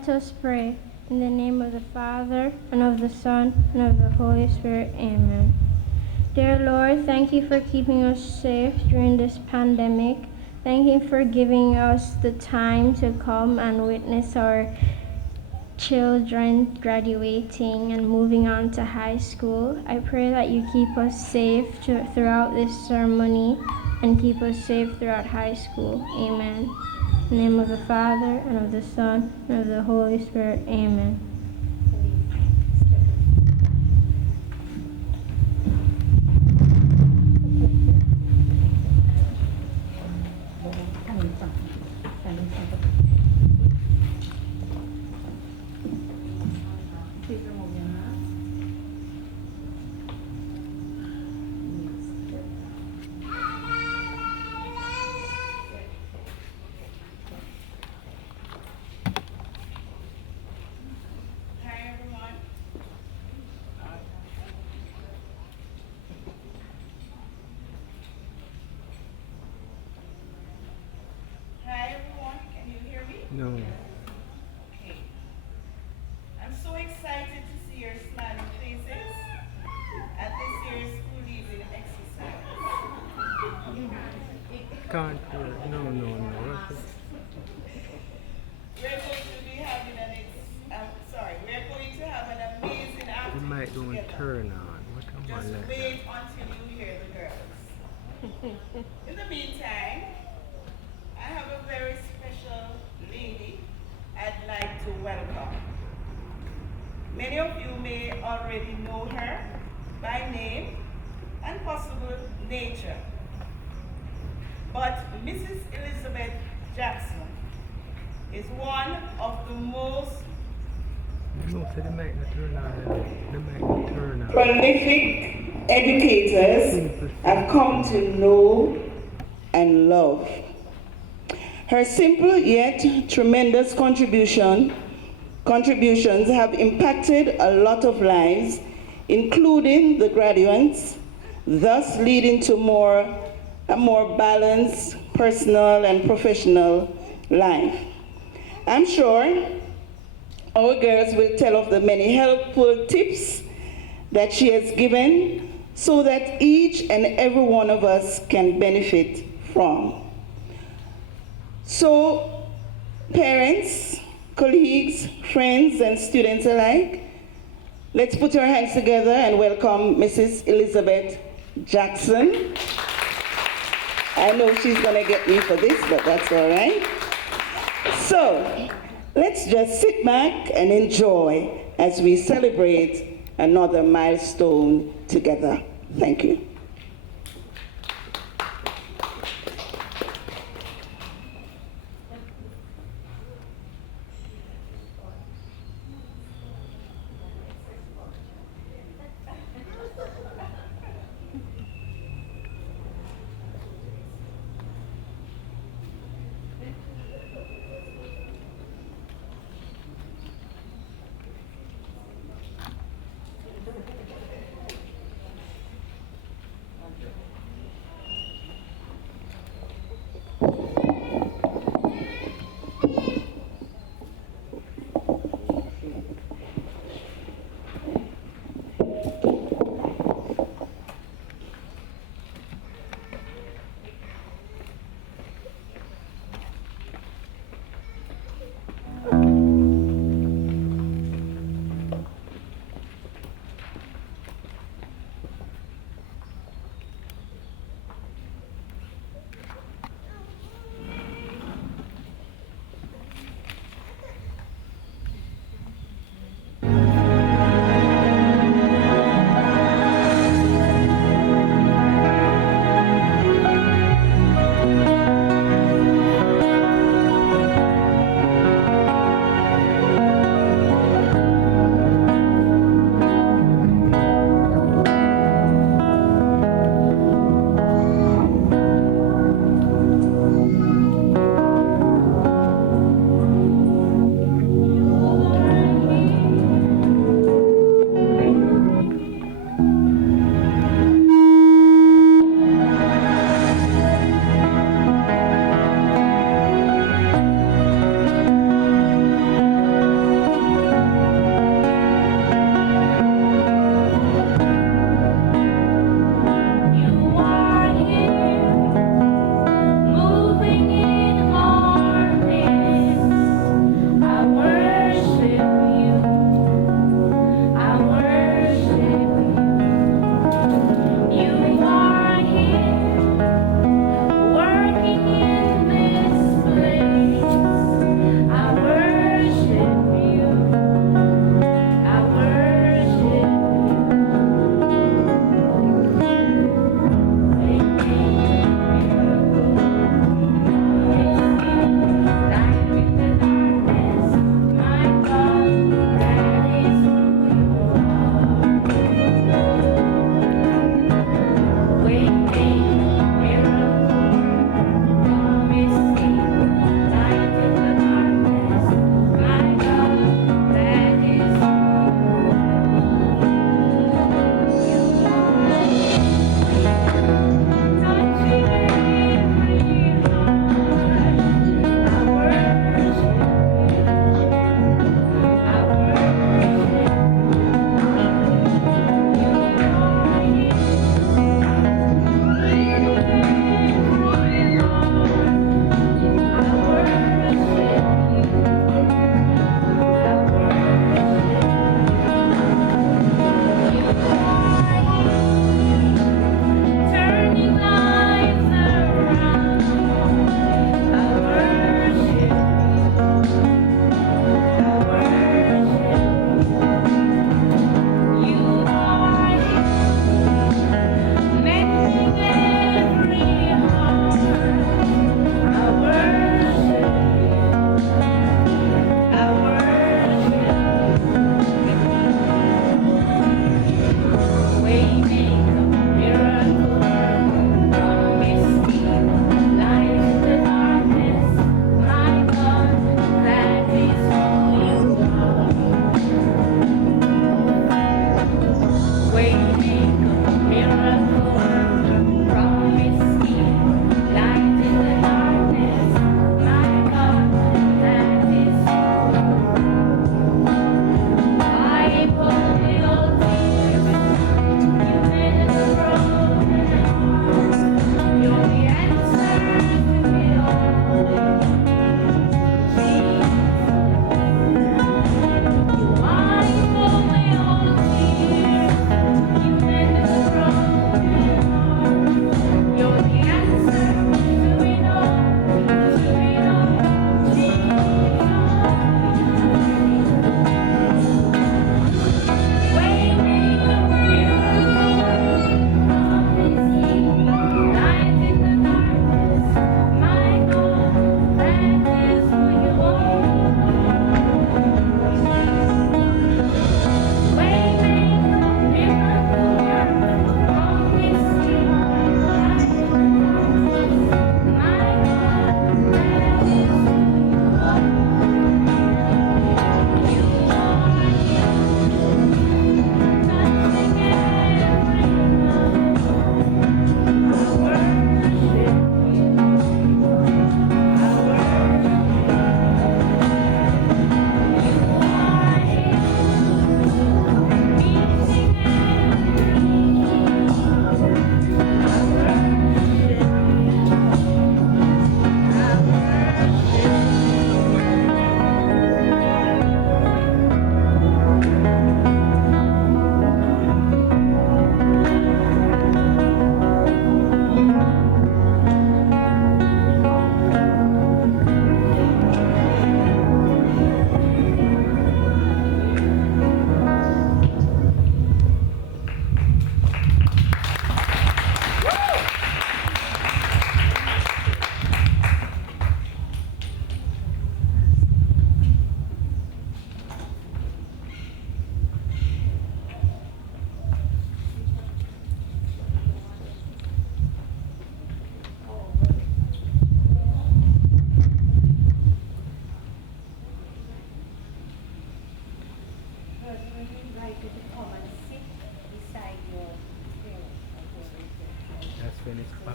Let us pray. In the name of the Father, and of the Son, and of the Holy Spirit. Amen. Dear Lord, thank you for keeping us safe during this pandemic. Thank you for giving us the time to come and witness our children graduating and moving on to high school. I pray that you keep us safe throughout this ceremony and keep us safe throughout high school. Amen. In the name of the Father, and of the Son, and of the Holy Spirit. Amen. No. Okay. I'm so excited to see your smiling faces at this year's school leaving exercise. Can't hear. No. We're going to be having we're going to have an amazing The afternoon mic don't together. turn on. What am I Just like wait until you hear the girls. In the meantime, I have a very special lady I'd like to welcome. Many of you may already know her by name and possible nature. But Mrs. Elizabeth Jackson is one of the most No, so the mic not turn on. The mic not turn on. prolific educators have come to know and love. Her simple yet tremendous contributions have impacted a lot of lives, including the graduates, thus leading to a more balanced personal and professional life. I'm sure our girls will tell of the many helpful tips that she has given so that each and every one of us can benefit from. So, parents, colleagues, friends, and students alike, let's put our hands together and welcome Mrs. Elizabeth Jackson. I know she's gonna get me for this, but that's all right. So, let's just sit back and enjoy as we celebrate another milestone together. Thank you.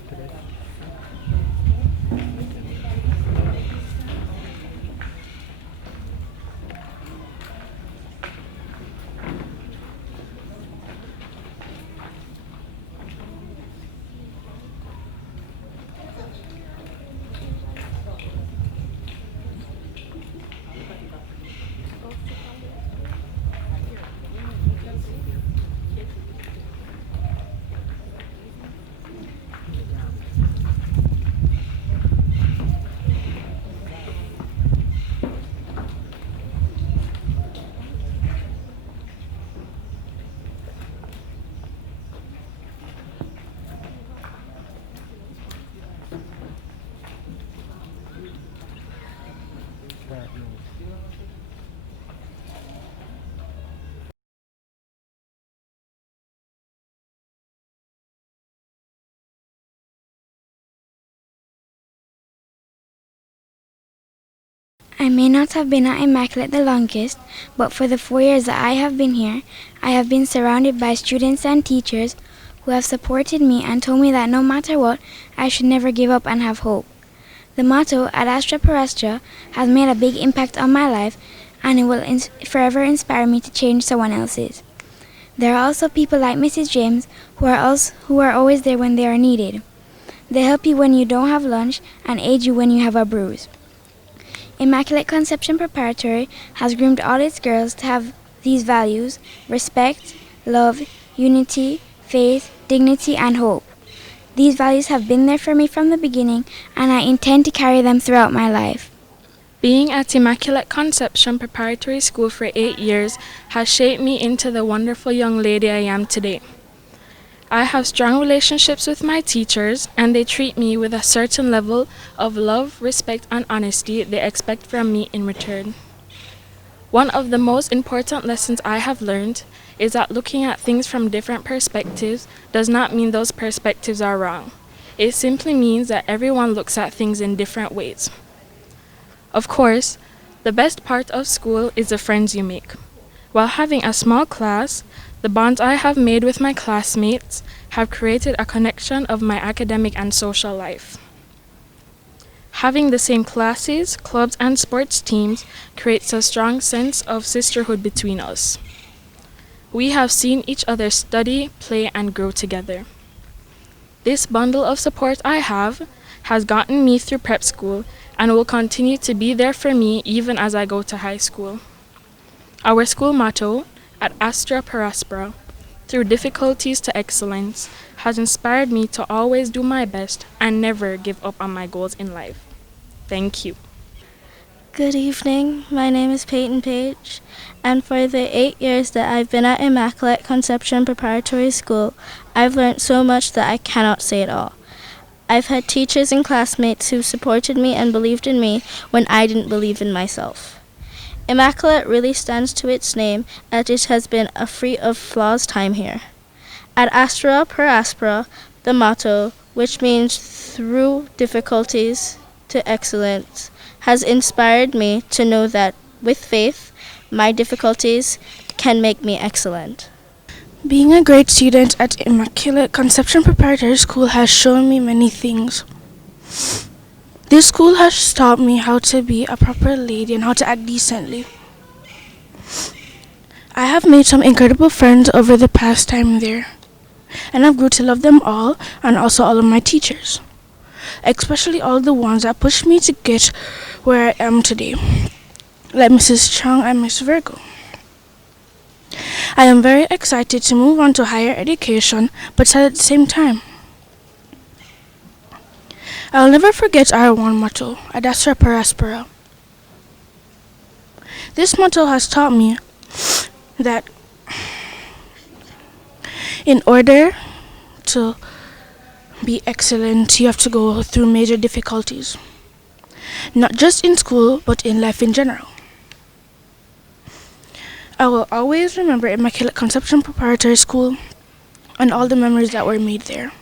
after this. I may not have been at Immaculate the longest, but for the 4 years that I have been here, I have been surrounded by students and teachers who have supported me and told me that no matter what, I should never give up and have hope. The motto, Ad Astra per Astra, has made a big impact on my life, and it will forever inspire me to change someone else's. There are also people like Mrs. James who are always there when they are needed. They help you when you don't have lunch and aid you when you have a bruise. Immaculate Conception Preparatory has groomed all its girls to have these values: respect, love, unity, faith, dignity, and hope. These values have been there for me from the beginning, and I intend to carry them throughout my life. Being at Immaculate Conception Preparatory School for 8 years has shaped me into the wonderful young lady I am today. I have strong relationships with my teachers, and they treat me with a certain level of love, respect, and honesty they expect from me in return. One of the most important lessons I have learned is that looking at things from different perspectives does not mean those perspectives are wrong. It simply means that everyone looks at things in different ways. Of course, the best part of school is the friends you make. While having a small class, the bonds I have made with my classmates have created a connection of my academic and social life. Having the same classes, clubs, and sports teams creates a strong sense of sisterhood between us. We have seen each other study, play, and grow together. This bundle of support I have has gotten me through prep school and will continue to be there for me even as I go to high school. Our school motto, Ad Astra per Astra, through difficulties to excellence, has inspired me to always do my best and never give up on my goals in life. Thank you. Good evening, my name is Peyton Page, and for the 8 years that I've been at Immaculate Conception Preparatory School, I've learned so much that I cannot say it all. I've had teachers and classmates who supported me and believed in me when I didn't believe in myself. Immaculate really stands to its name, as it has been a free of flaws time here. Ad Astra per Aspera, the motto, which means through difficulties to excellence, has inspired me to know that with faith, my difficulties can make me excellent. Being a great student at Immaculate Conception Preparatory School has shown me many things. This school has taught me how to be a proper lady and how to act decently. I have made some incredible friends over the past time there, and I've grew to love them all and also all of my teachers, especially all the ones that pushed me to get where I am today, like Mrs. Chung and Miss Virgo. I am very excited to move on to higher education, but at the same time, I'll never forget our one motto, Ad Astra per Aspera. This motto has taught me that in order to be excellent, you have to go through major difficulties, not just in school, but in life in general. I will always remember Immaculate Conception Preparatory School and all the memories that were made there.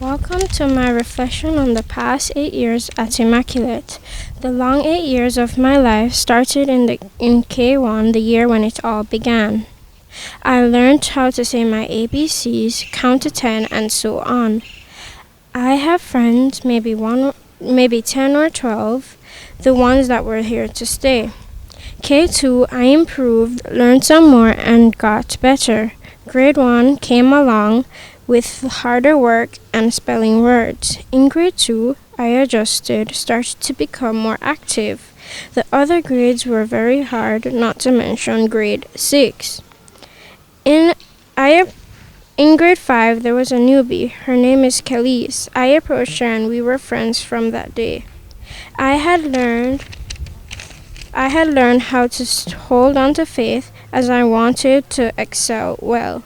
Welcome to my reflection on the past 8 years at Immaculate. The long 8 years of my life started in K1, the year when it all began. I learned how to say my ABCs, count to 10, and so on. I have friends, maybe 10 or 12, the ones that were here to stay. K2, I improved, learned some more, and got better. Grade 1 came along with harder work and spelling words. In grade 2, I adjusted, started to become more active. The other grades were very hard, not to mention grade 6. In grade 5, there was a newbie. Her name is Khalees. I approached her and we were friends from that day. I had learned how to hold on to faith as I wanted to excel well.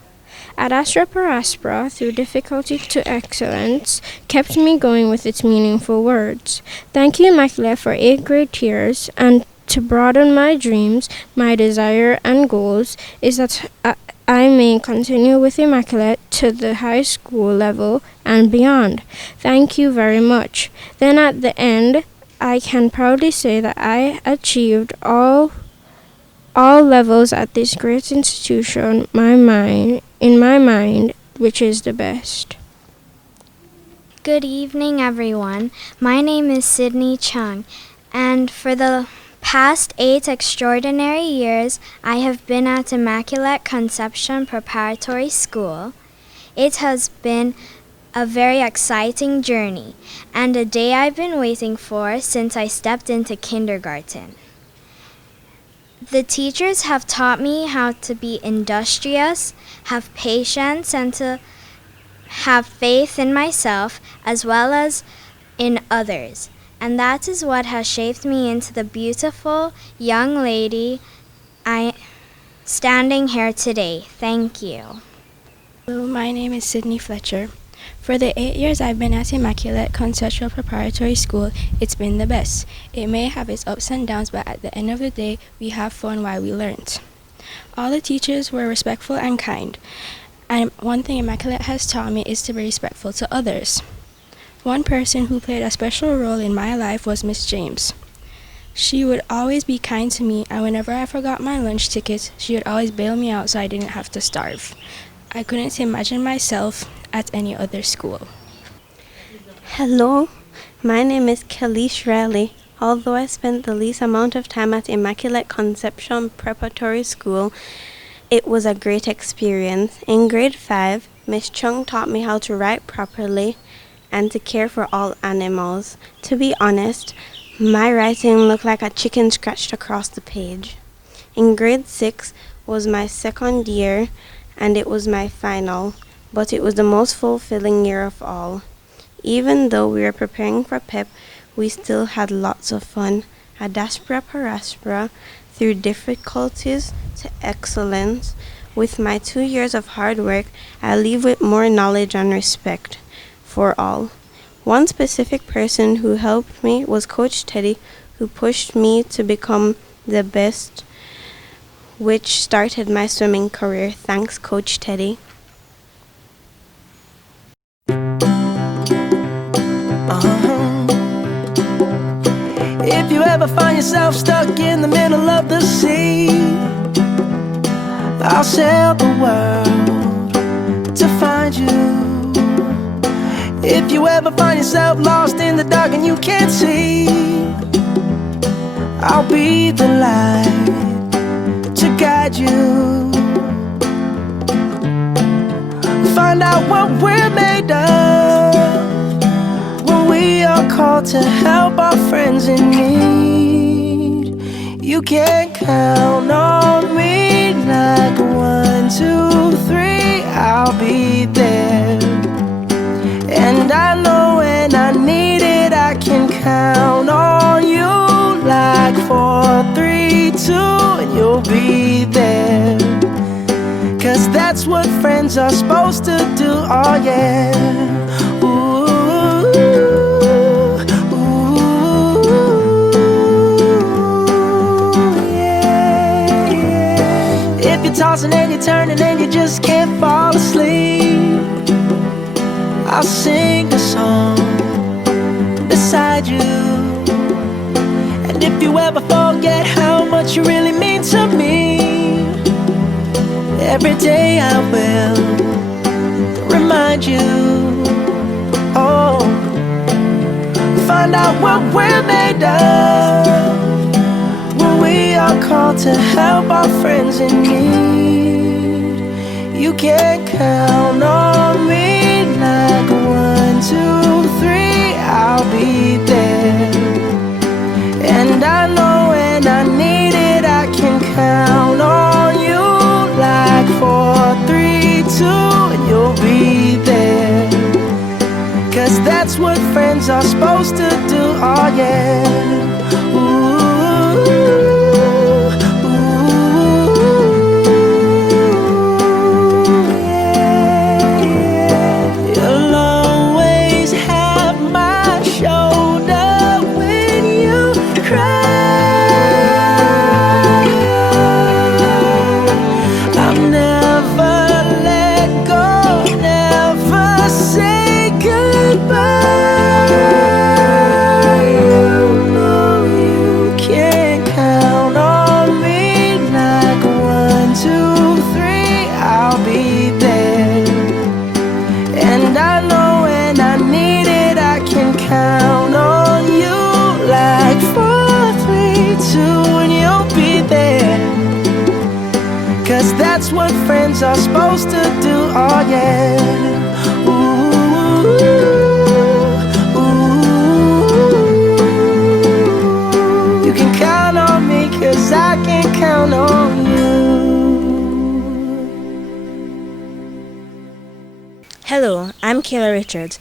Ad Astra per Aspera, through difficulty to excellence, kept me going with its meaningful words. Thank you, Immaculate, for 8th grade years, and to broaden my dreams, my desire and goals is that I may continue with Immaculate to the high school level and beyond. Thank you very much. Then at the end, I can proudly say that I achieved all levels at this great institution, in my mind, which is the best. Good evening, everyone. My name is Sydney Chung, and for the past 8 extraordinary years, I have been at Immaculate Conception Preparatory School. It has been a very exciting journey, and a day I've been waiting for since I stepped into kindergarten. The teachers have taught me how to be industrious, have patience, and to have faith in myself as well as in others. And that is what has shaped me into the beautiful young lady I standing here today. Thank you. Hello, my name is Sydney Fletcher. For the 8 years I've been at Immaculate Conceptual Preparatory School, it's been the best. It may have its ups and downs, but at the end of the day, we have fun while we learned. All the teachers were respectful and kind. And one thing Immaculate has taught me is to be respectful to others. One person who played a special role in my life was Miss James. She would always be kind to me, and whenever I forgot my lunch ticket, she would always bail me out so I didn't have to starve. I couldn't imagine myself at any other school. Hello, my name is Kelly Shirley. Although I spent the least amount of time at Immaculate Conception Preparatory School, it was a great experience. In grade 5, Miss Chung taught me how to write properly and to care for all animals. To be honest, my writing looked like a chicken scratched across the page. In grade 6 was my second year, and it was my final, but it was the most fulfilling year of all. Even though we were preparing for PEP, we still had lots of fun. Ad Astra per Aspera, through difficulties to excellence. With my 2 years of hard work, I leave with more knowledge and respect for all. One specific person who helped me was Coach Teddy, who pushed me to become the best, which started my swimming career. Thanks, Coach Teddy. If you ever find yourself stuck in the middle of the sea, I'll sail the world to find you. If you ever find yourself lost in the dark and you can't see, I'll be the light to guide you. Find out what we're made of when we are called to help our friends in need. You can count on me like 1, 2, 3, I'll be there. And I know when I need it, I can count on you like 4, 3, 2, and you'll be there. 'Cause that's what friends are supposed to do, oh yeah. Ooh, yeah, yeah. If you're tossing and you're turning and you just can't fall asleep, I'll sing a song beside you. And if you ever forget how much you really mean to me, every day I will remind you. Oh, find out what we're made of when we are called to help our friends in need. You can count on me like 1, 2, 3, I'll be there. And I know when I need it, I can count on you like 4, 3, 2, and you'll be there. 'Cause that's what friends are supposed to do, oh yeah. Ooh, yeah, yeah. You'll always have my shoulder when you cry. I'll never let go, never say goodbye. You know you can count on me like 1, 2, 3, I'll be there. And I know when I need it, I can count on you like 4, 3, 2, and you'll be there. 'Cause that's what friends are supposed to do, oh yeah. Ooh, ooh. You can count on me 'cause I can count on you. Hello, I'm Kayla Richards.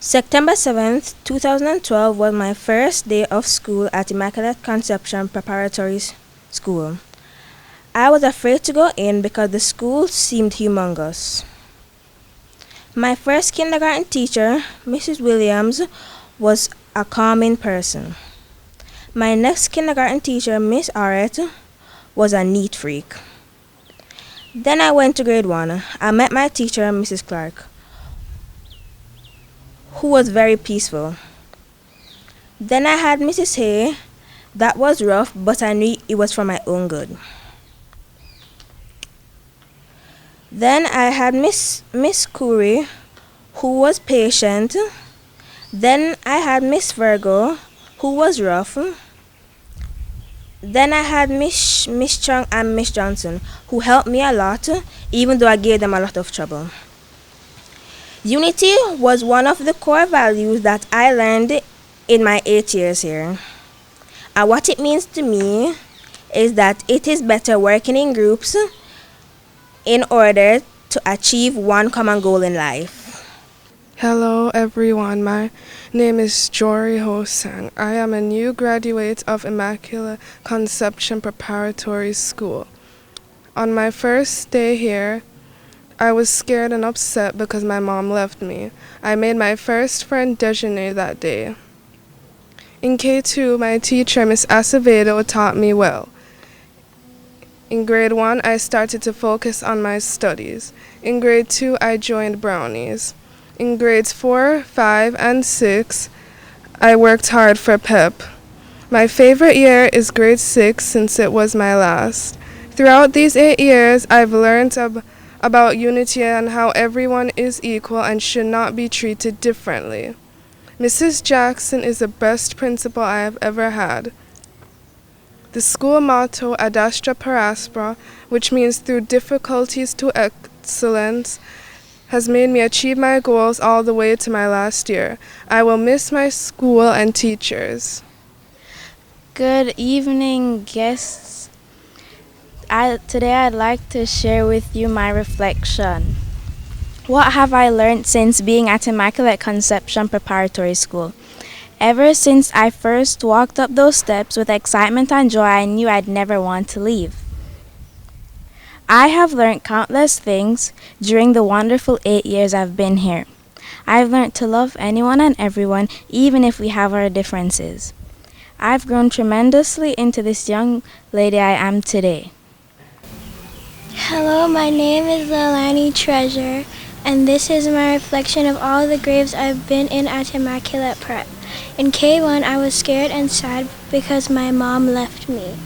September 7th, 2012 was my first day of school at Immaculate Conception Preparatory School. I was afraid to go in because the school seemed humongous. My first kindergarten teacher, Mrs. Williams, was a calming person. My next kindergarten teacher, Miss Arrett, was a neat freak. Then I went to grade 1. I met my teacher, Mrs. Clark, who was very peaceful. Then I had Mrs. Hay. That was rough, but I knew it was for my own good. Then I had Miss Curry, who was patient. Then I had Miss Virgo, who was rough. Then I had Miss Chung and Miss Johnson, who helped me a lot, even though I gave them a lot of trouble. Unity was one of the core values that I learned in my 8 years here. And what it means to me is that it is better working in groups in order to achieve one common goal in life. Hello everyone, my name is Jory Hosang. I am a new graduate of Immaculate Conception Preparatory School. On my first day here, I was scared and upset because my mom left me. I made my first friend Dejeuner that day. In K2, my teacher, Miss Acevedo, taught me well. In grade 1, I started to focus on my studies. In grade 2, I joined Brownies. In grades 4, 5, and 6, I worked hard for PEP. My favorite year is grade 6 since it was my last. Throughout these 8 years, I've learned about unity and how everyone is equal and should not be treated differently. Mrs. Jackson is the best principal I have ever had. The school motto, Ad Astra per Aspera, which means through difficulties to excellence, has made me achieve my goals all the way to my last year. I will miss my school and teachers. Good evening, guests. Today I'd like to share with you my reflection. What have I learned since being at Immaculate Conception Preparatory School? Ever since I first walked up those steps with excitement and joy, I knew I'd never want to leave. I have learned countless things during the wonderful 8 years I've been here. I've learned to love anyone and everyone, even if we have our differences. I've grown tremendously into this young lady I am today. Hello, my name is Leilani Treasure, and this is my reflection of all the graves I've been in at Immaculate Prep. In K1, I was scared and sad because my mom left me.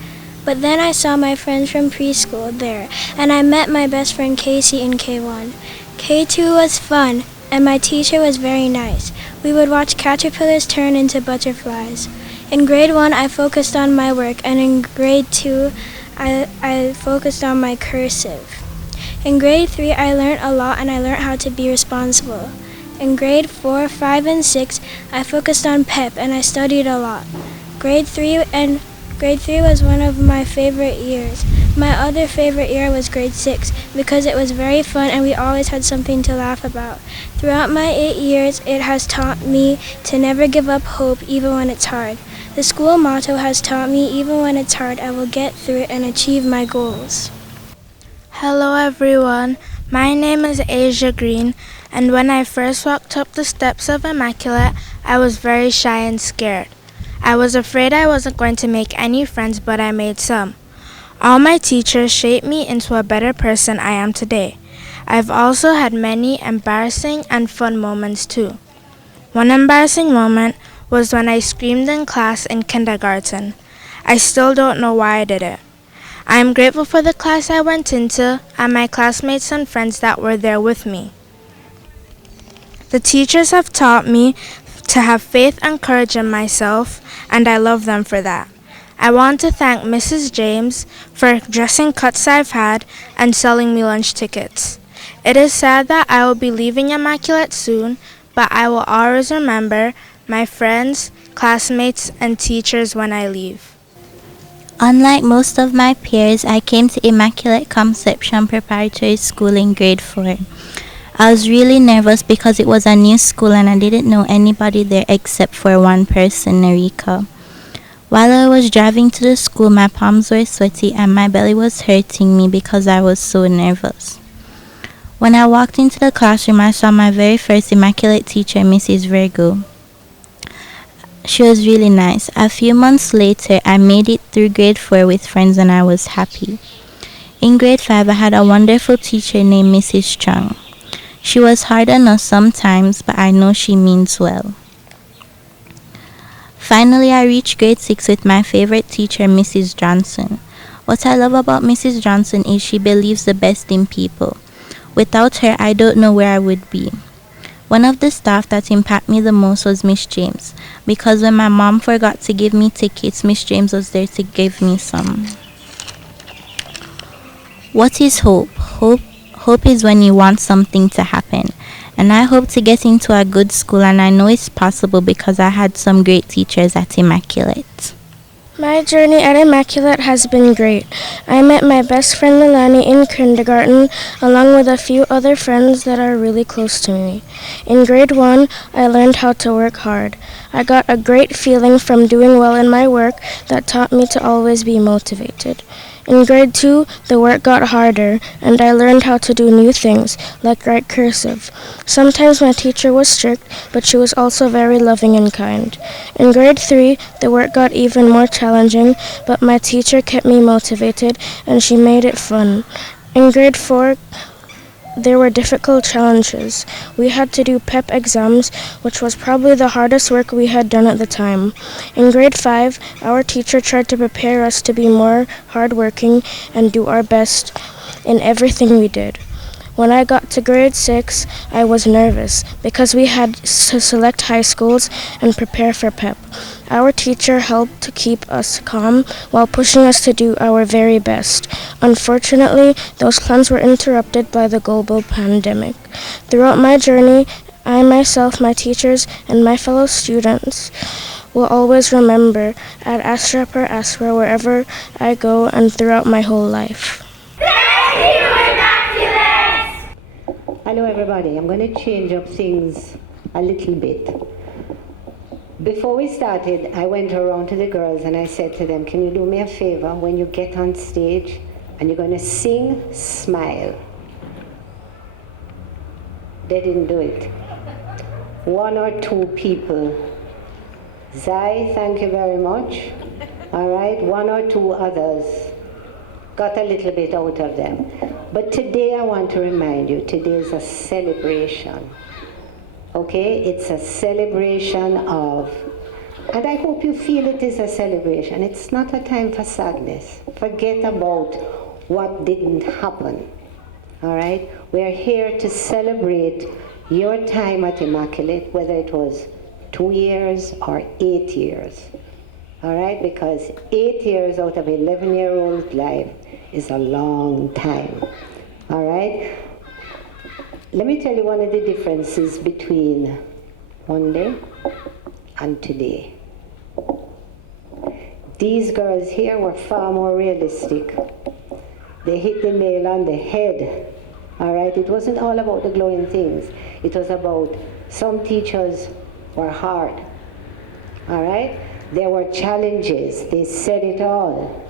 But then I saw my friends from preschool there, and I met my best friend Casey in K1. K2 was fun, and my teacher was very nice. We would watch caterpillars turn into butterflies. In grade 1, I focused on my work, and in grade 2, I focused on my cursive. In grade 3, I learned a lot and I learned how to be responsible. In grade 4, 5, and 6, I focused on PEP and I studied a lot. Grade 3 was one of my favorite years. My other favorite year was grade 6 because it was very fun and we always had something to laugh about. Throughout my 8 years, it has taught me to never give up hope even when it's hard. The school motto has taught me even when it's hard, I will get through it and achieve my goals. Hello everyone, my name is Asia Green, and when I first walked up the steps of Immaculate, I was very shy and scared. I was afraid I wasn't going to make any friends, but I made some. All my teachers shaped me into a better person I am today. I've also had many embarrassing and fun moments too. One embarrassing moment was when I screamed in class in kindergarten. I still don't know why I did it. I am grateful for the class I went into and my classmates and friends that were there with me. The teachers have taught me to have faith and courage in myself, and I love them for that. I want to thank Mrs. James for dressing cuts I've had and selling me lunch tickets. It is sad that I will be leaving Immaculate soon, but I will always remember my friends, classmates, and teachers when I leave. Unlike most of my peers, I came to Immaculate Conception Preparatory School in grade 4. I was really nervous because it was a new school and I didn't know anybody there except for one person, Narika. While I was driving to the school, my palms were sweaty and my belly was hurting me because I was so nervous. When I walked into the classroom, I saw my very first Immaculate teacher, Mrs. Virgo. She was really nice. A few months later, I made it through grade 4 with friends and I was happy. In grade 5, I had a wonderful teacher named Mrs. Chung. She was hard on us sometimes, but I know she means well. Finally, I reached grade 6 with my favorite teacher, Mrs. Johnson. What I love about Mrs. Johnson is she believes the best in people. Without her, I don't know where I would be. One of the staff that impacted me the most was Miss James, because when my mom forgot to give me tickets, Miss James was there to give me some. What is hope? Hope is when you want something to happen. And I hope to get into a good school, and I know it's possible because I had some great teachers at Immaculate. My journey at Immaculate has been great. I met my best friend Lilani in kindergarten, along with a few other friends that are really close to me. In grade 1, I learned how to work hard. I got a great feeling from doing well in my work that taught me to always be motivated. In grade 2, the work got harder, and I learned how to do new things, like write cursive. Sometimes my teacher was strict, but she was also very loving and kind. In grade 3, the work got even more challenging, but my teacher kept me motivated, and she made it fun. In grade 4, there were difficult challenges. We had to do PEP exams, which was probably the hardest work we had done at the time. In grade 5, our teacher tried to prepare us to be more hardworking and do our best in everything we did. When I got to grade 6, I was nervous because we had to select high schools and prepare for PEP. Our teacher helped to keep us calm while pushing us to do our very best. Unfortunately, those plans were interrupted by the global pandemic. Throughout my journey, I myself, my teachers, and my fellow students will always remember at Astra per Astra wherever I go and throughout my whole life. Hello everybody, I'm going to change up things a little bit. Before we started, I went around to the girls and I said to them, can you do me a favor when you get on stage and you're going to sing, smile. They didn't do it. One or two people. Zai, thank you very much. All right, one or two others. Got a little bit out of them. But today I want to remind you, today is a celebration. Okay, it's a celebration of, and I hope you feel it is a celebration. It's not a time for sadness. Forget about what didn't happen. All right, we're here to celebrate your time at Immaculate, whether it was 2 years or 8 years. All right, because 8 years out of 11-year-old life is a long time. All right, let me tell you one of the differences between Monday and today. These girls here were far more realistic. They hit the nail on the head. All right, it wasn't all about the glowing things. It was about some teachers were hard. All right, there were challenges. They said it all.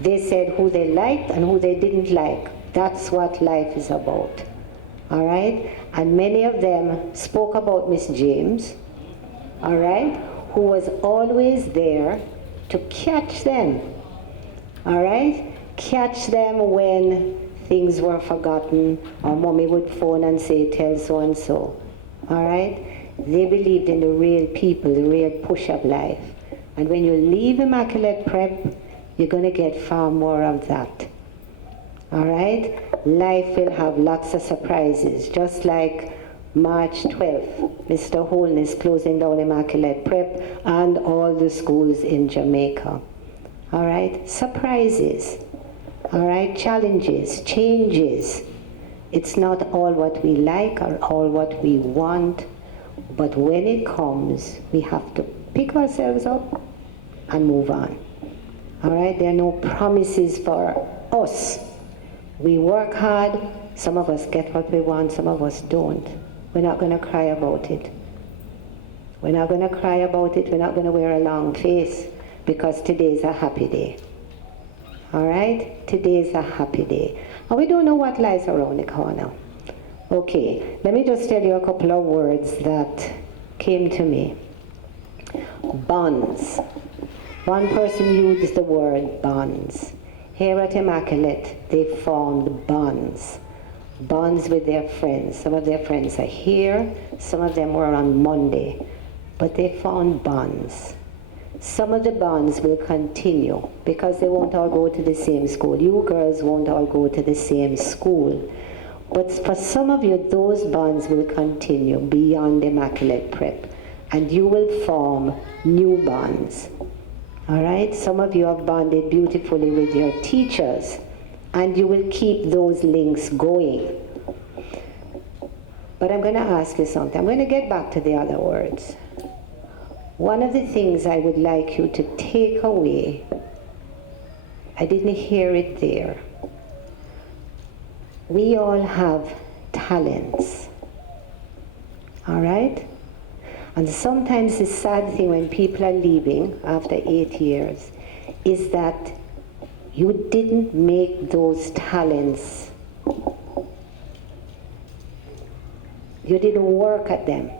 They said who they liked and who they didn't like. That's what life is about. All right, and many of them spoke about Miss James, all right, who was always there to catch them. All right, catch them when things were forgotten, or mommy would phone and say, tell so and so. All right, they believed in the real people, the real push of life. And when you leave Immaculate Prep, you're going to get far more of that. All right, life will have lots of surprises, just like March 12th, Mr. Holden is closing down Immaculate Prep and all the schools in Jamaica. All right, surprises. All right, challenges, changes. It's not all what we like or all what we want, but when it comes, we have to pick ourselves up and move on. All right, there are no promises for us. We work hard, some of us get what we want, some of us don't. We're not going to cry about it. We're not going to cry about it, we're not going to wear a long face, because today's a happy day. All right, today's a happy day. And we don't know what lies around the corner. Okay, let me just tell you a couple of words that came to me. Bonds. One person used the word bonds. Here at Immaculate, they formed bonds. Bonds with their friends. Some of their friends are here, some of them were on Monday, but they formed bonds. Some of the bonds will continue because they won't all go to the same school. You girls won't all go to the same school. But for some of you, those bonds will continue beyond Immaculate Prep, and you will form new bonds. All right? Some of you have bonded beautifully with your teachers, and you will keep those links going. But I'm going to ask you something. I'm going to get back to the other words. One of the things I would like you to take away, I didn't hear it there. We all have talents. All right? And sometimes the sad thing when people are leaving after 8 years is that you didn't make those talents. You didn't work at them.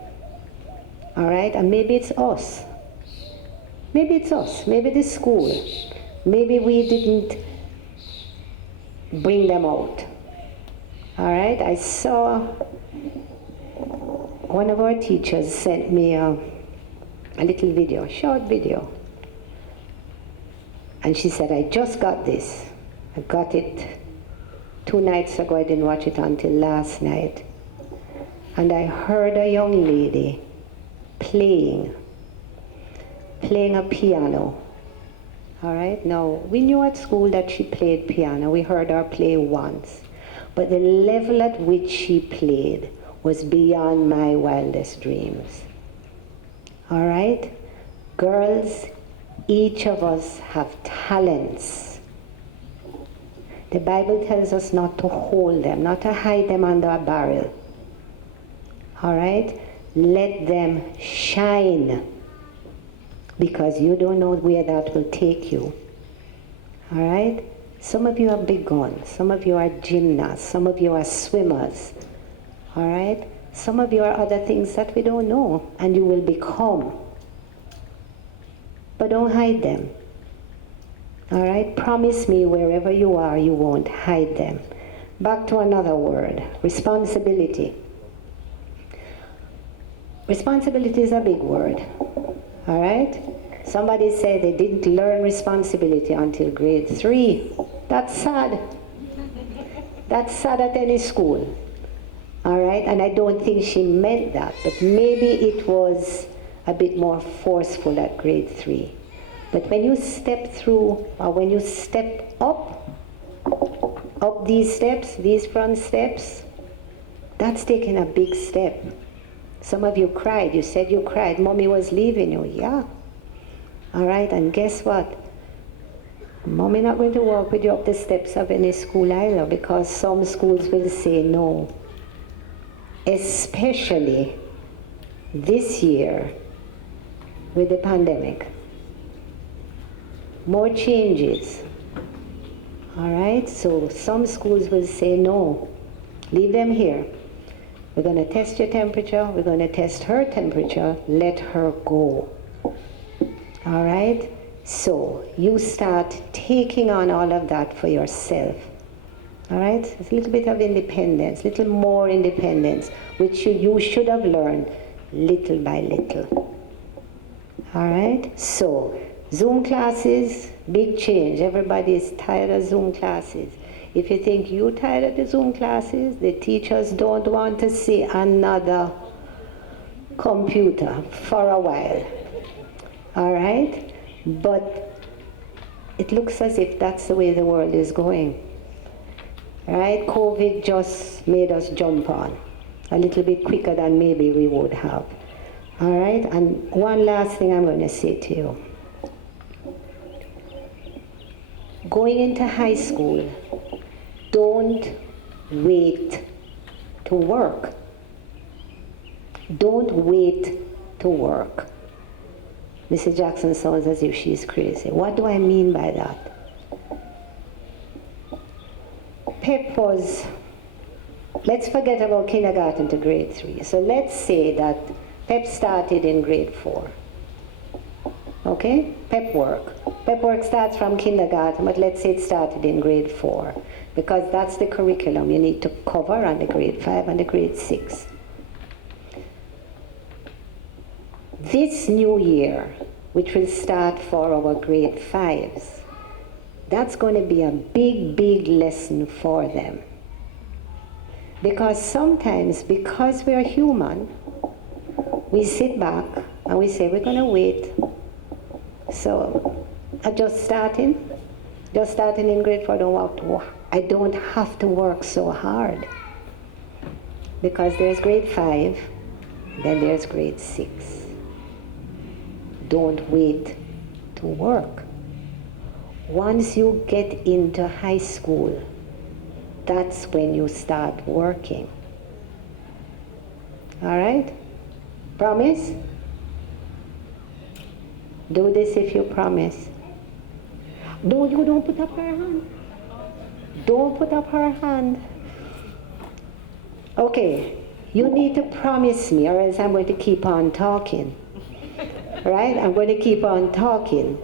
All right? And maybe it's us. Maybe it's us. Maybe the school. Maybe we didn't bring them out. All right? I saw one of our teachers sent me a little video, a short video. And she said, I just got this. I got it 2 nights ago. I didn't watch it until last night. And I heard a young lady playing a piano. All right? Now, we knew at school that she played piano. We heard her play once. But the level at which she played was beyond my wildest dreams. All right? Girls, each of us have talents. The Bible tells us not to hold them, not to hide them under a barrel. All right? Let them shine, because you don't know where that will take you. All right? Some of you are big guns. Some of you are gymnasts. Some of you are swimmers. All right? Some of you are other things that we don't know, and you will become. But don't hide them. All right? Promise me wherever you are, you won't hide them. Back to another word, responsibility. Responsibility is a big word. All right? Somebody said they didn't learn responsibility until grade 3. That's sad. That's sad at any school. All right, and I don't think she meant that, but maybe it was a bit more forceful at grade 3. But when you step through, or when you step up these steps, these front steps, that's taking a big step. Some of you cried. You said you cried. Mommy was leaving you. Yeah. All right, and guess what? Mommy not going to walk with you up the steps of any school either, because some schools will say no. Especially this year with the pandemic. More changes. All right, so some schools will say no, leave them here. We're going to test your temperature, we're going to test her temperature, let her go. All right, so you start taking on all of that for yourself. All right, it's a little bit of independence, little more independence, which you should have learned little by little. All right, so Zoom classes, big change. Everybody is tired of Zoom classes. If you think you're tired of the Zoom classes, the teachers don't want to see another computer for a while. All right, but it looks as if that's the way the world is going. Right? COVID just made us jump on a little bit quicker than maybe we would have. All right? And one last thing I'm going to say to you. Going into high school, don't wait to work. Don't wait to work. Mrs. Jackson sounds as if she's crazy. What do I mean by that? PEP was, let's forget about kindergarten to grade 3. So let's say that PEP started in grade 4. Okay? PEP work. PEP work starts from kindergarten, but let's say it started in grade 4, because that's the curriculum you need to cover on the grade 5 and the grade 6. This new year, which will start for our grade 5s, that's going to be a big, big lesson for them. Because sometimes, because we're human, we sit back and we say, we're going to wait. So, just starting in grade 4, I don't have to work so hard. Because there's grade 5, then there's grade 6. Don't wait to work. Once you get into high school, that's when you start working. All right? Promise? Do this if you promise. No, you don't put up her hand. Don't put up her hand. Okay, you need to promise me, or else I'm going to keep on talking. Right? I'm going to keep on talking.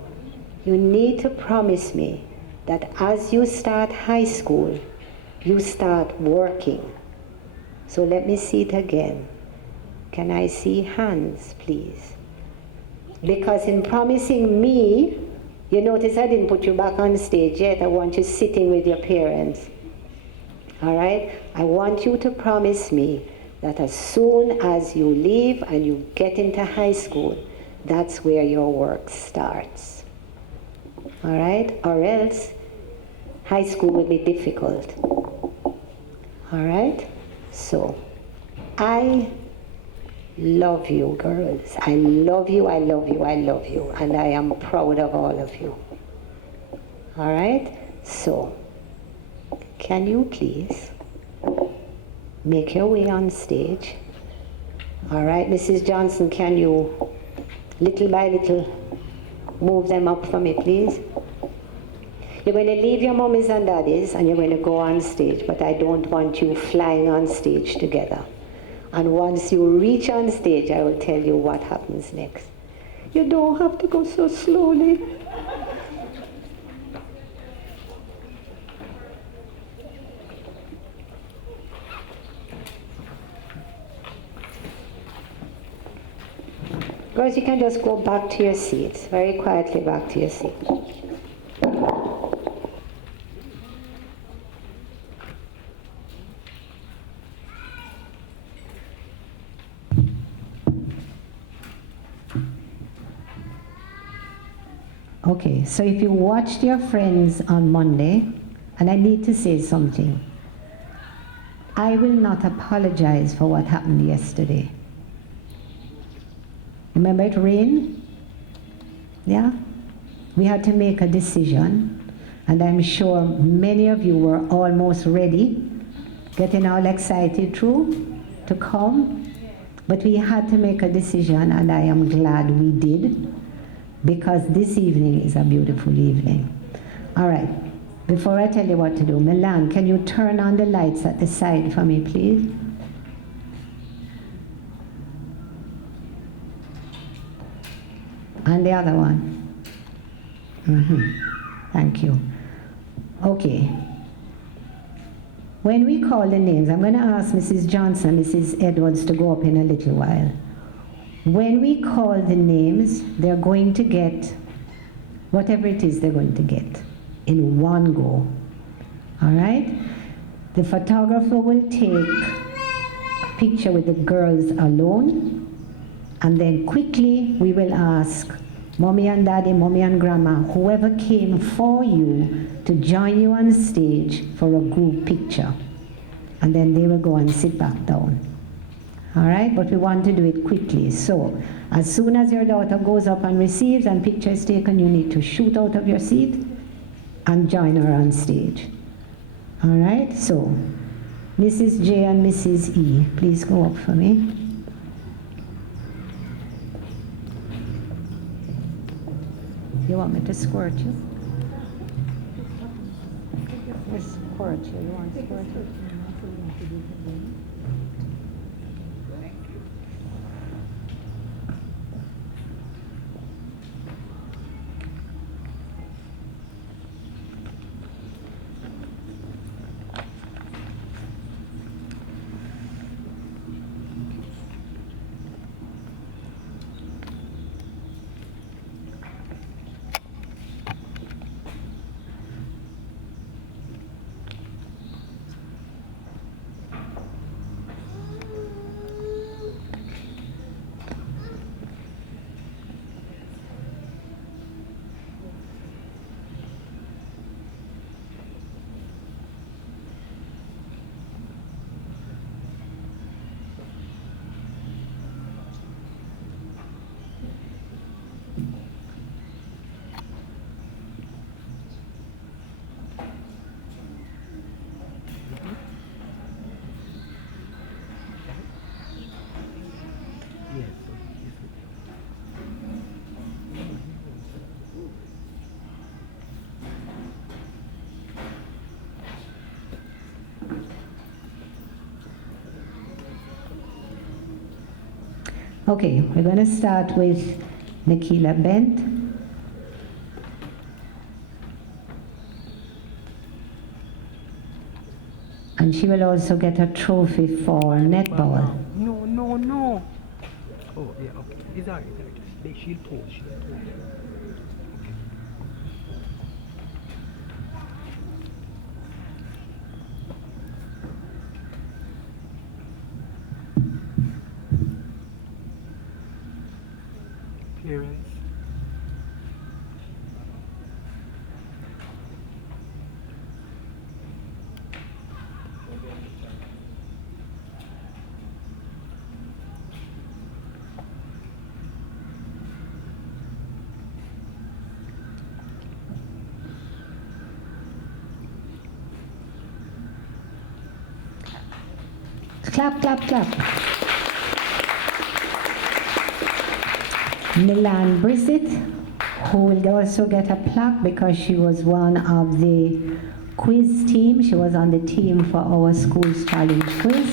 You need to promise me that as you start high school, you start working. So let me see it again. Can I see hands, please? Because in promising me, you notice I didn't put you back on stage yet. I want you sitting with your parents. All right? I want you to promise me that as soon as you leave and you get into high school, that's where your work starts. All right? Or else, high school will be difficult. All right? So, I love you, girls. I love you, I love you, I love you. And I am proud of all of you. All right? So, can you please make your way on stage? All right, Mrs. Johnson, can you, little by little, move them up for me, please? You're going to leave your mommies and daddies and you're going to go on stage, but I don't want you flying on stage together. And once you reach on stage, I will tell you what happens next. You don't have to go so slowly. Girls, you can just go back to your seats, very quietly back to your seat. Okay, so if you watched your friends on Monday, and I need to say something, I will not apologize for what happened yesterday. Remember it rained? Yeah? We had to make a decision, and I'm sure many of you were almost ready, getting all excited through to come, but we had to make a decision, and I am glad we did, because this evening is a beautiful evening. All right, before I tell you what to do, Milan, can you turn on the lights at the side for me, please? And the other one. Thank you. Okay. When we call the names, I'm going to ask Mrs. Johnson, Mrs. Edwards to go up in a little while. When we call the names, they're going to get whatever it is they're going to get in one go. All right? The photographer will take a picture with the girls alone, and then quickly we will ask Mommy and Daddy, Mommy and Grandma, whoever came for you, to join you on stage for a group picture. And then they will go and sit back down. All right, but we want to do it quickly. So as soon as your daughter goes up and receives and picture is taken, you need to shoot out of your seat and join her on stage. All right, so Mrs. J and Mrs. E, please go up for me. You want me to squirt you? Yes, squirt you. You want to squirt you? Okay, we're going to start with Nikila Bent. And she will also get a trophy for netball. No. Oh, yeah, okay. It's all right. She'll pose. Clearance. Clap, clap, clap. Milan Brissett, who will also get a plaque because she was one of the quiz team. She was on the team for our school's challenge quiz.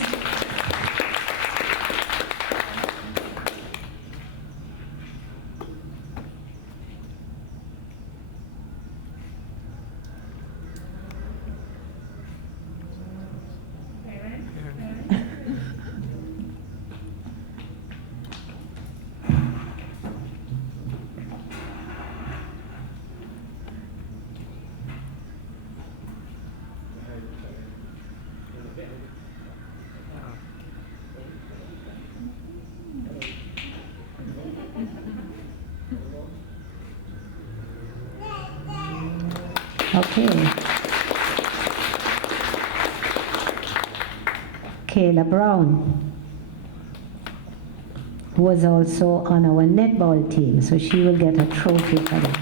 Okay. Kayla Brown, who was also on our netball team, so she will get a trophy for that.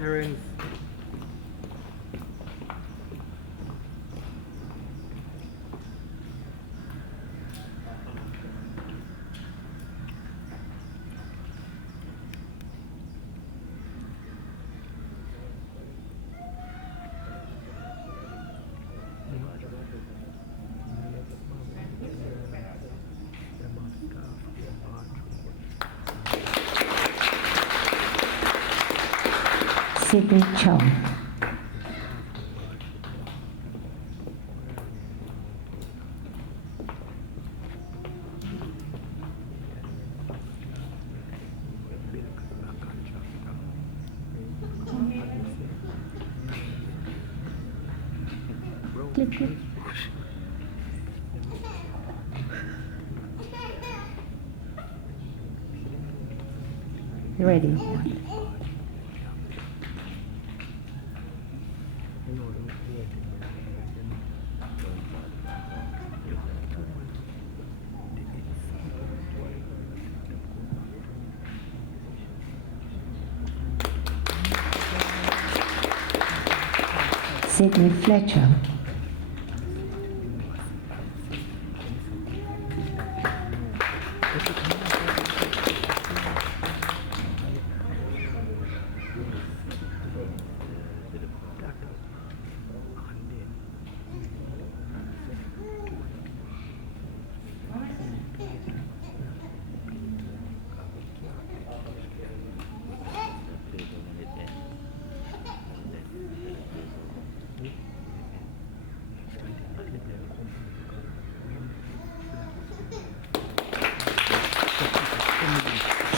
Parents. Sydney Chong. Click, click. Ready. Sydney Fletcher.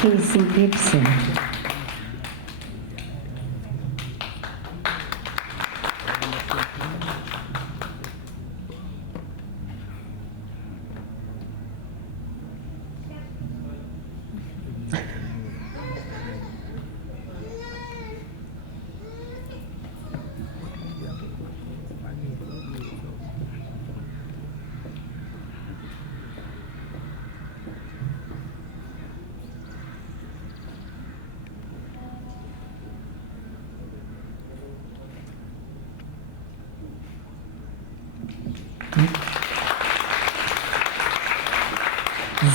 Casey Gibson.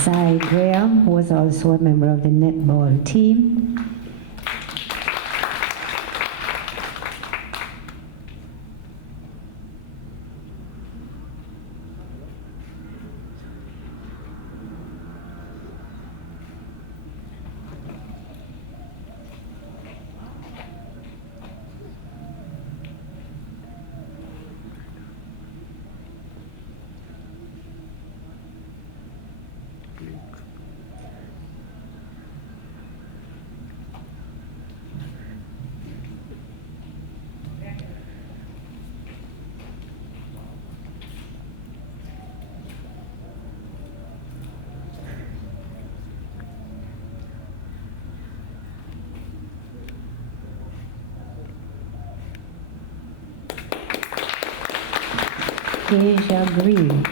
Zai Graham, who was also a member of the netball team. Asia Green.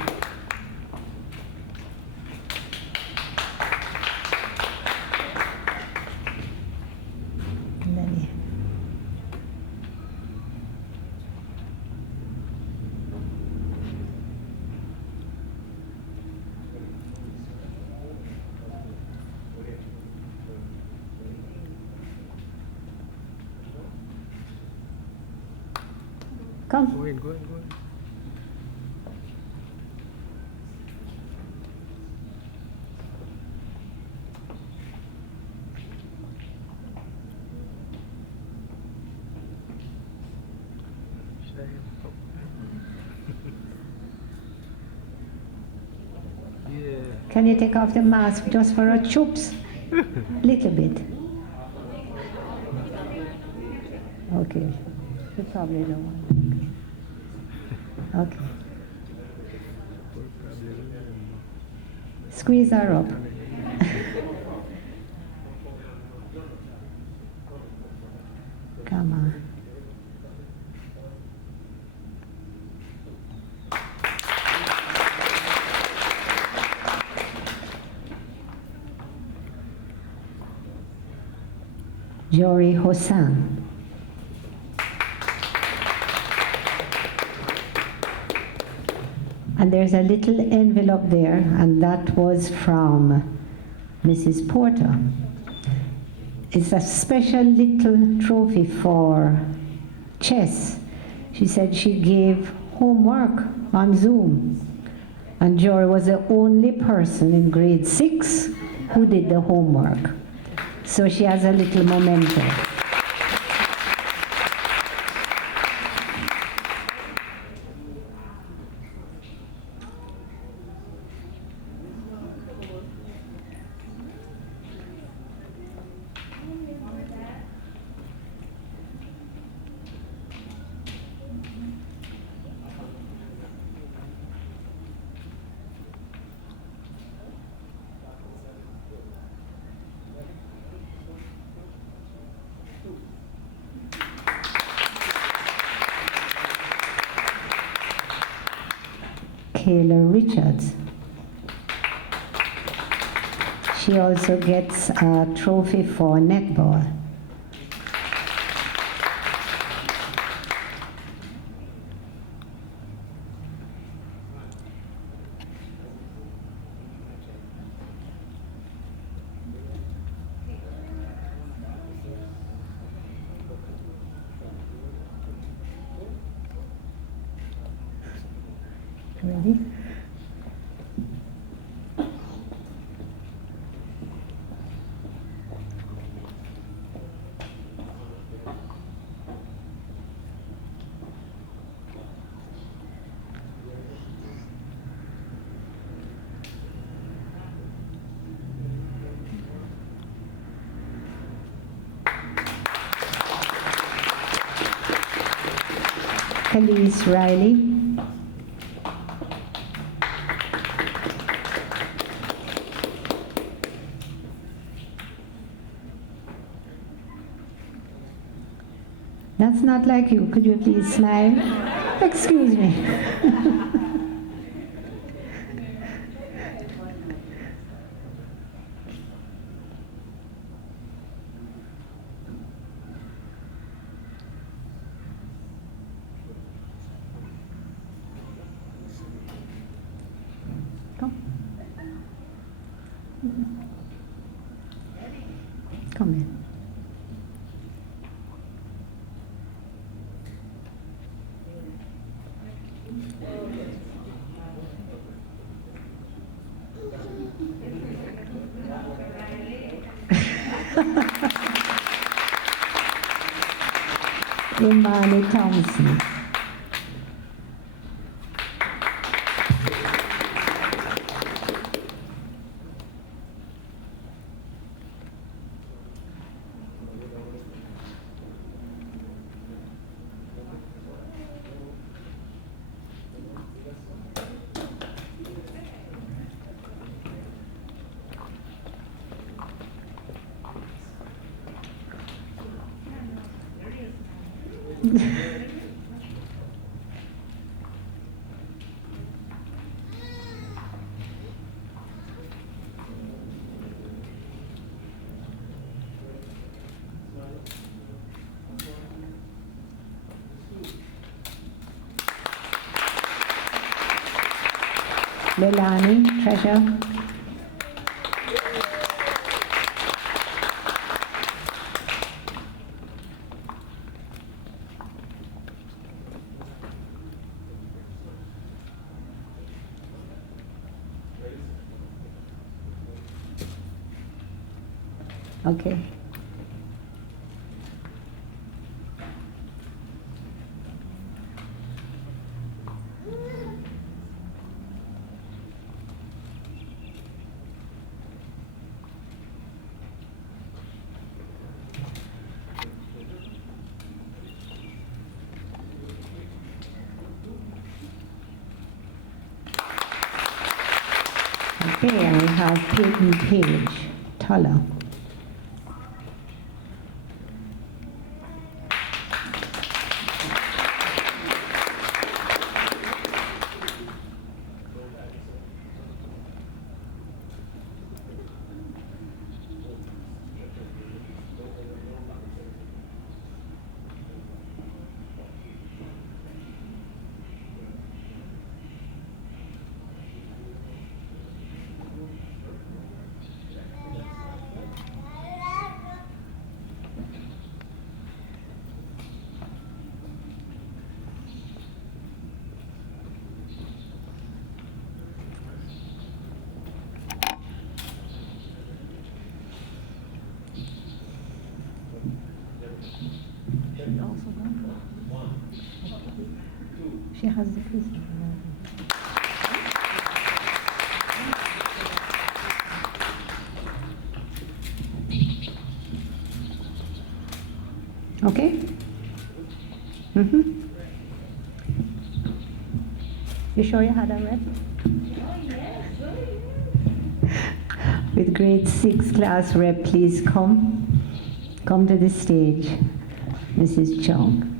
Come. Go in, go in, go in. Can you take off the mask just for a chups? Little bit. Okay. You probably don't want. Okay. Squeeze her up. Come on. Jory Hossan. And there's a little envelope there, and that was from Mrs. Porter. It's a special little trophy for chess. She said she gave homework on Zoom, and Jory was the only person in grade 6 who did the homework. So she has a little memento. Kayla Richards. She also gets a trophy for netball. Ready? Elise Riley. That's not like you. Could you please smile? Excuse me. Come in. Imani Thompson. Leilani, treasure. Okay. Okay, and we have Peyton Page, Tulla. She has the quiz. Okay? You sure you had a rep? With grade 6 class rep, please come. Come to the stage, Mrs. Chung.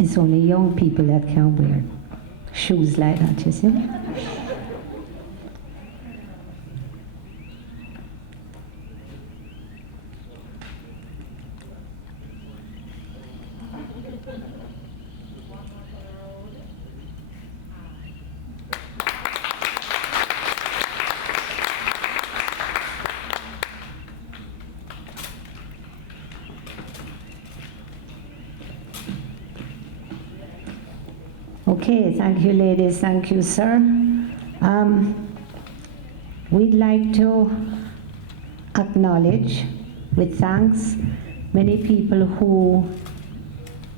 It's only young people that can wear shoes like that, you see? Okay, thank you ladies, thank you sir. We'd like to acknowledge with thanks many people who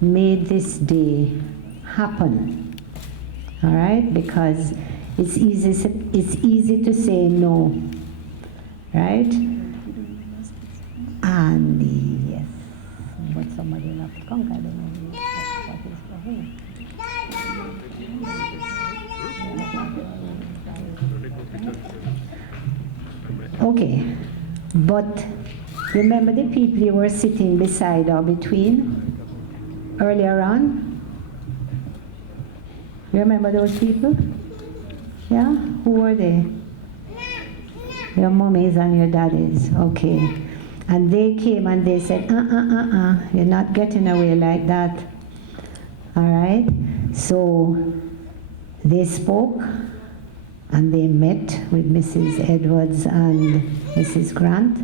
made this day happen, all right? Because it's easy to say no, right? And yes, but somebody will have to conquer, I don't know what is for who. Okay, but remember the people you were sitting beside or between earlier on? Remember those people? Yeah? Who were they? Your mummies and your daddies, okay. And they came and they said, you're not getting away like that. All right? So they spoke and they met with Mrs. Edwards and Mrs. Grant,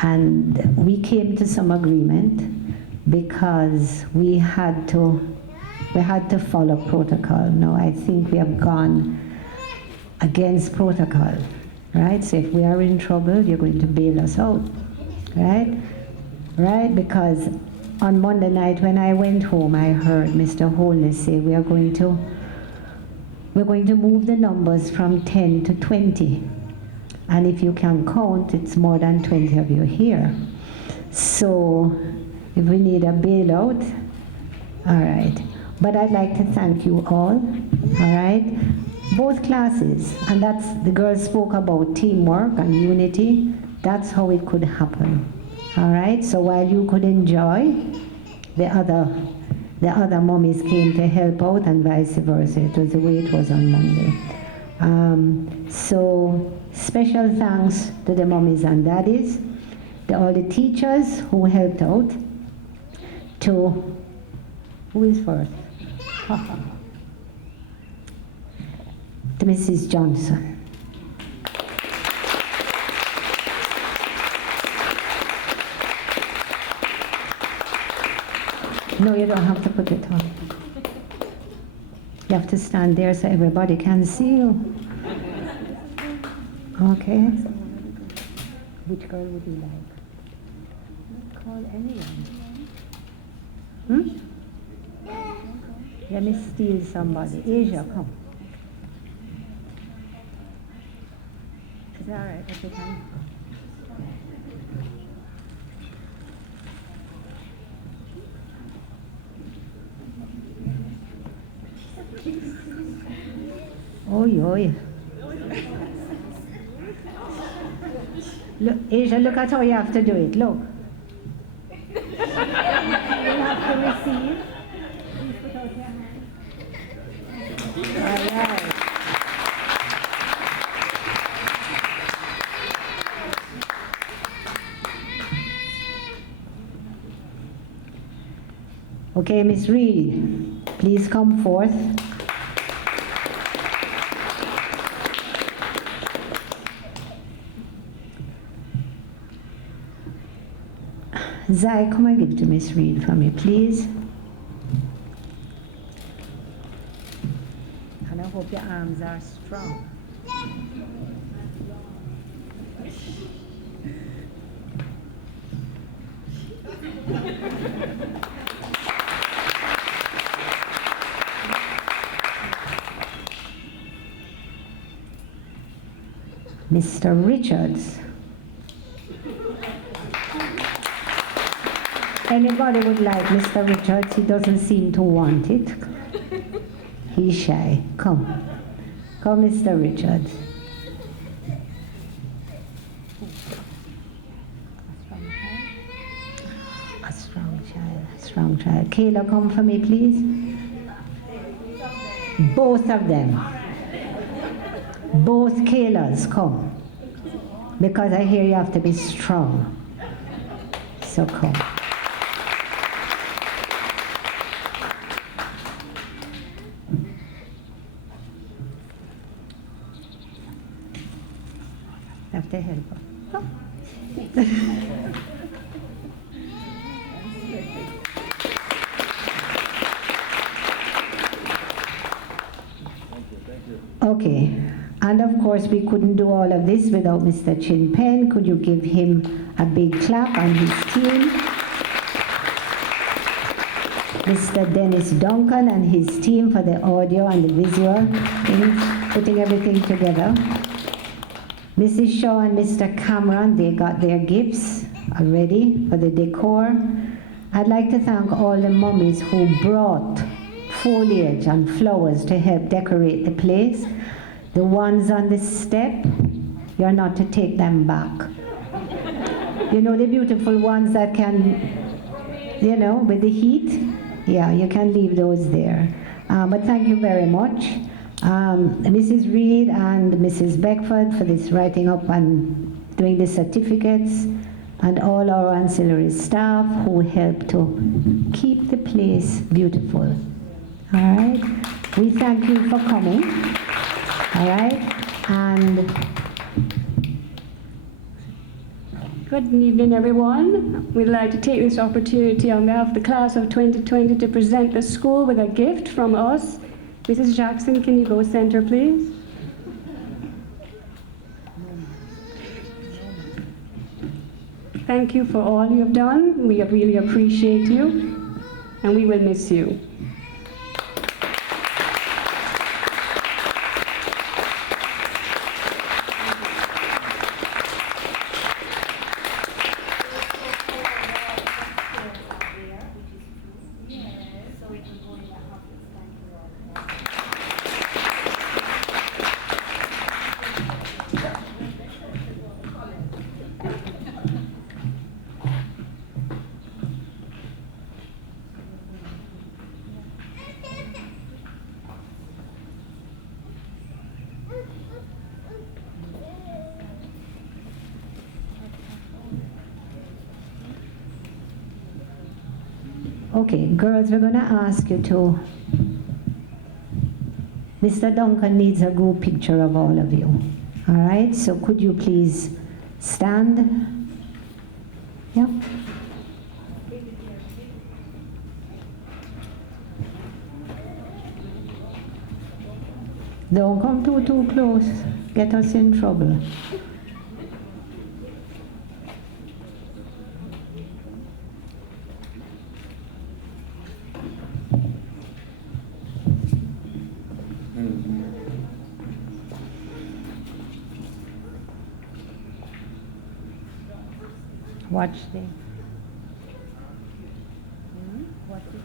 and we came to some agreement because we had to follow protocol. Now I think we have gone against protocol, right? So if we are in trouble, you're going to bail us out, right? Right? Because on Monday night when I went home, I heard Mr. Holness say we're going to move the numbers from 10 to 20. And if you can count, it's more than 20 of you here. So if we need a bailout, all right. But I'd like to thank you all right? Both classes, and that's, the girls spoke about teamwork and unity. That's how it could happen, all right? So while you could enjoy, the other mummies came to help out and vice versa. It was the way it was on Monday. So special thanks to the mummies and daddies, all the teachers who helped out, to, who is first? To Mrs. Johnson. No, you don't have to put it on. You have to stand there so everybody can see you. Okay. Which girl would you like? Call anyone. Let me steal somebody. Asia, come. Is that all right? Okay, Oi. Look, Asia, look at how you have to do it. Look. You have to receive. Please put out your hand. All right. Okay, Miss Reed, please come forth. Zai, come and give to Miss Reed for me, please. And I hope your arms are strong. Mr. Richards. Anybody would like Mr. Richards? He doesn't seem to want it. He's shy. Come. Come, Mr. Richards. A strong child. Kayla, come for me, please. Both of them. Both Kaylas, come. Because I hear you have to be strong. So come. Have to help her. Oh. Okay, and of course we couldn't do all of this without Mr. Chin Pen. Could you give him a big clap and his team? Mr. Dennis Duncan and his team for the audio and the visual in putting everything together. Mrs. Shaw and Mr. Cameron, they got their gifts already for the decor. I'd like to thank all the mummies who brought foliage and flowers to help decorate the place. The ones on the step, you're not to take them back. You know, the beautiful ones that can, you know, with the heat, yeah, you can leave those there. But thank you very much. Mrs. Reed and Mrs. Beckford for this writing up and doing the certificates, and all our ancillary staff who help to keep the place beautiful. All right, we thank you for coming. All right, and good evening, everyone. We'd like to take this opportunity on behalf of the class of 2020 to present the school with a gift from us. Mrs. Jackson, can you go center, please? Thank you for all you have done. We really appreciate you, and we will miss you. Okay, girls, we're going to ask you to, Mr. Duncan needs a group picture of all of you. All right, so could you please stand? Yeah. Don't come too close, get us in trouble. Watch the. Watch the.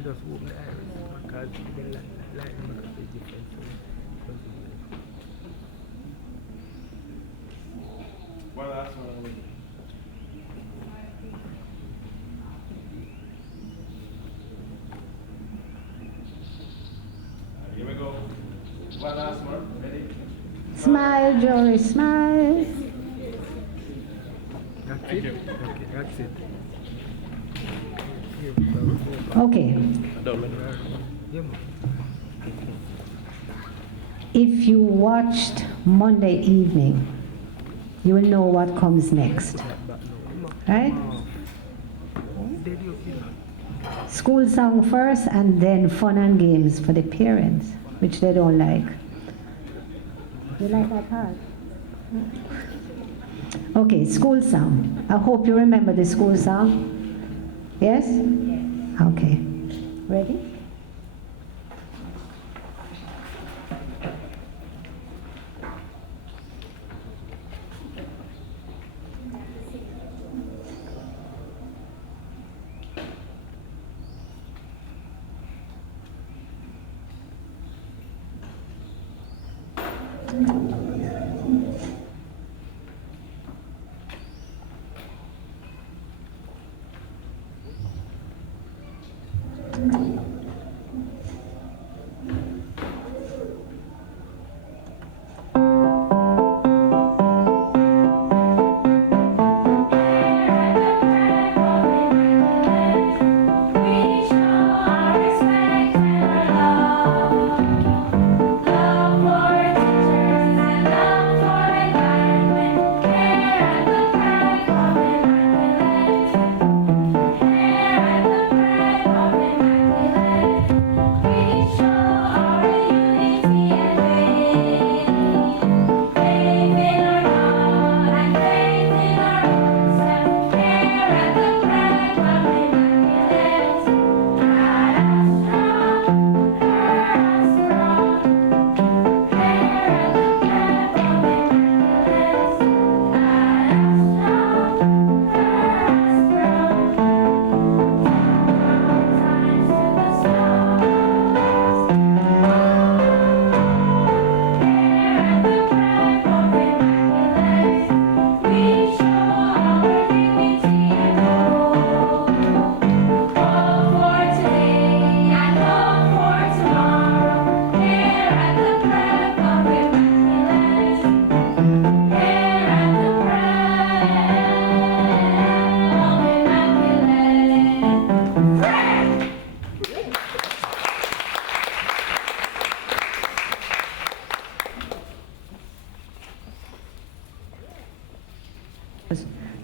I just open the iris because the light makes a big difference. One last one. Here we go. One last one. Ready? Smile, Jory, smile. That's Thank it. you. Okay, that's it. Okay. Yeah, man. If you watched Monday evening, you will know what comes next. Right? School song first and then fun and games for the parents, which they don't like. You like that part? Okay, school song. I hope you remember the school song. Yes? Okay. Ready?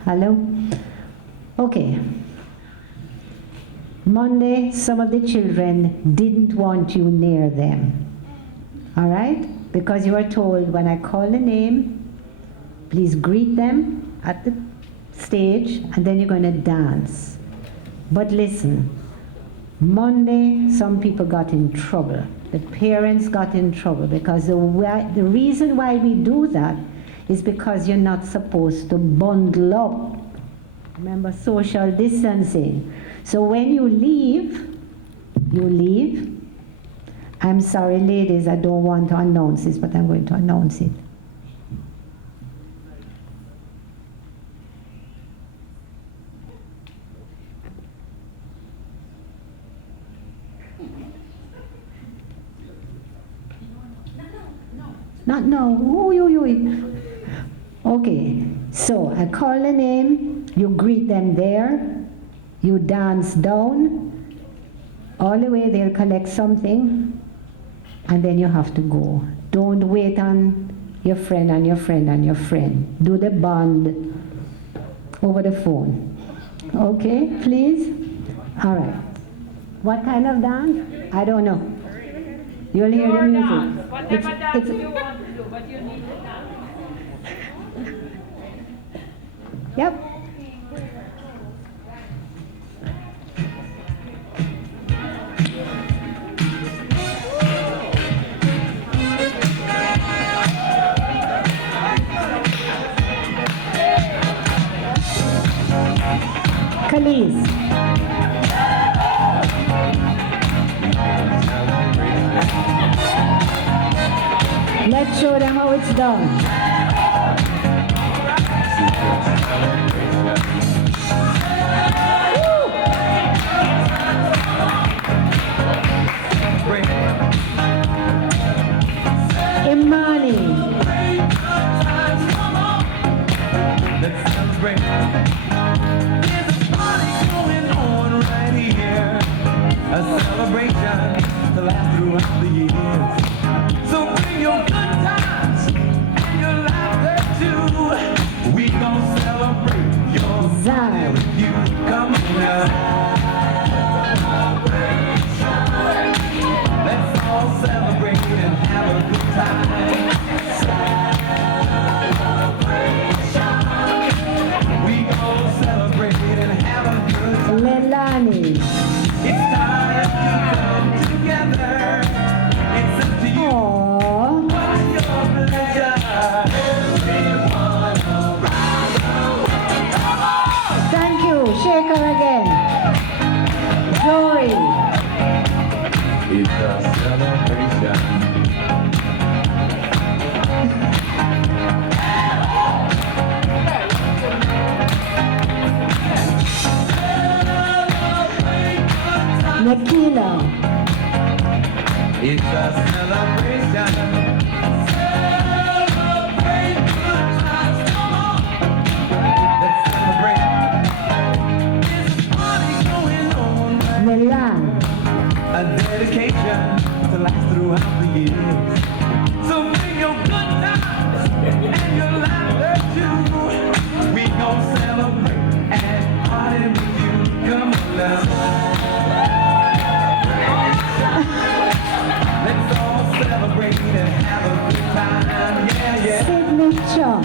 Hello? Okay. Monday, some of the children didn't want you near them. All right? Because you were told when I call the name, please greet them at the stage and then you're going to dance. But listen, Monday, some people got in trouble. The parents got in trouble because the reason why we do that is because you're not supposed to bundle up. Remember social distancing. So when you leave, you leave. I'm sorry, ladies, I don't want to announce this, but I'm going to announce it. Not now. Okay, so I call the name, you greet them there, you dance down, all the way they'll collect something, and then you have to go. Don't wait on your friend and your friend and your friend. Do the bond over the phone. Okay, please? All right. What kind of dance? I don't know. You'll hear the music. Whatever dance you want to do, but you need to dance. Yep. Khalees. show them how it's done. Imani. Let's celebrate. There's a party going on right here. A celebration to last throughout the years. So bring your good times and your laughter too. We gon' celebrate your party with you. Come on now. Let's all celebrate and have a good time. We gon' celebrate and have a good time. Lelani. It's time to come together. It's up to you. What's your pleasure? Everyone around. Come on! Thank you. Shake her again. Joy. It's a celebration. Nakila. It's a celebration. Celebrate good times, come on. Let's celebrate. There's a party going on right Milan. A dedication to last throughout the years. So bring your good times and your laughter too. We gon' celebrate and party with you. Come on now. Let's all celebrate and have a good time. Yeah, yeah. Signature.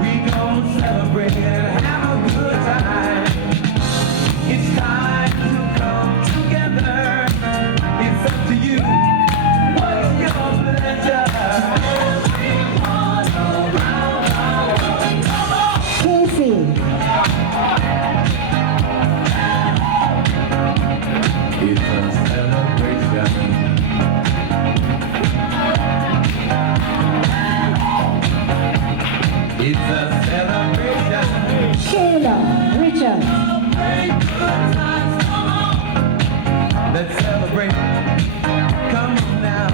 We gon' celebrate and have a good time. It's time to come together. It's up to you. What's your pleasure? Casey. It's a celebration. It's a celebration. Kayla. Richard. Let's celebrate. Come on now.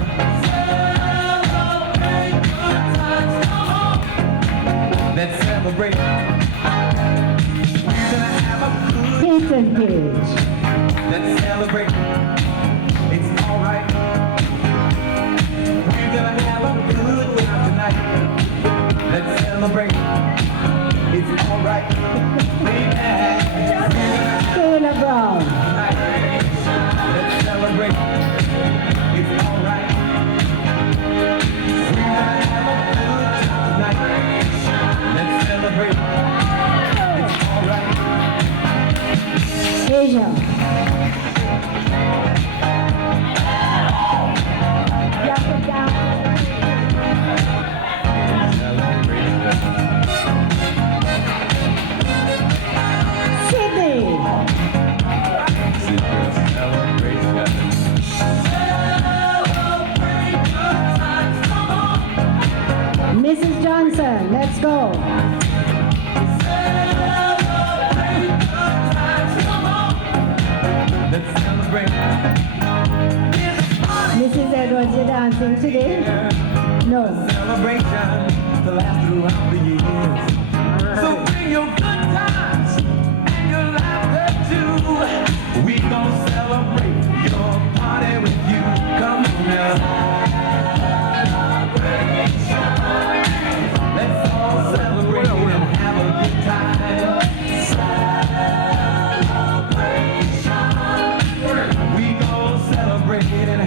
Let's celebrate. We're gonna have a good Peyton Page. Let's celebrate. It's alright. We're gonna have a good time tonight. Let's celebrate. It's alright. Kayla Brown. Let's celebrate. It's alright. We're gonna have a good time tonight. Let's celebrate. It's alright. Asia. Sydney. Mrs. Johnson, let's go. Let's celebrate. Mrs. Edwards, you dancing today? No. Celebration to last throughout the years. So bring your good times and your laughter too. We gon' celebrate your party with